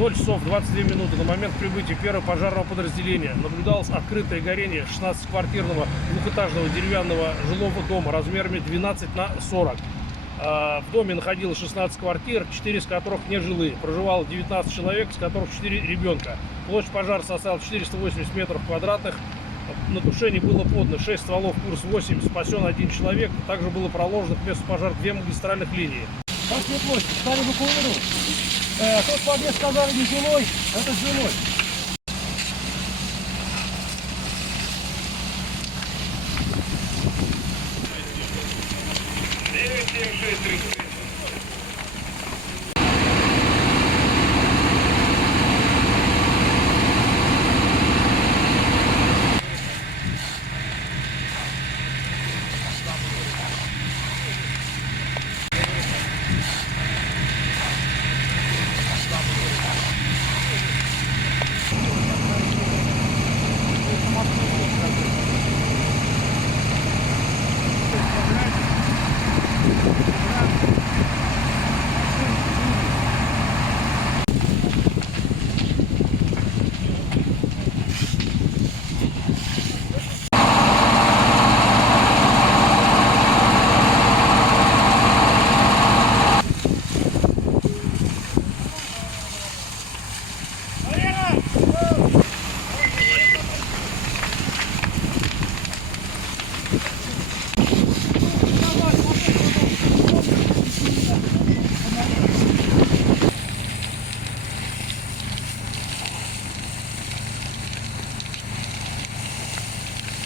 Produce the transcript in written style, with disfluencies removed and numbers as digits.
0 часов 22 минуты на момент прибытия первого пожарного подразделения наблюдалось открытое горение 16-квартирного двухэтажного деревянного жилого дома размерами 12 на 40. В доме находилось 16 квартир, 4 из которых нежилые. Проживало 19 человек, из которых 4 ребенка. Площадь пожара составила 480 метров квадратных. На тушение было подано 6 стволов КУРС-8, спасен 1 человек. Также было проложено к месту пожара 2 магистральных линии. Пошли площадь, стали эвакуировать. Тот подъезд, сказали, не жилой, это жилой. 97633.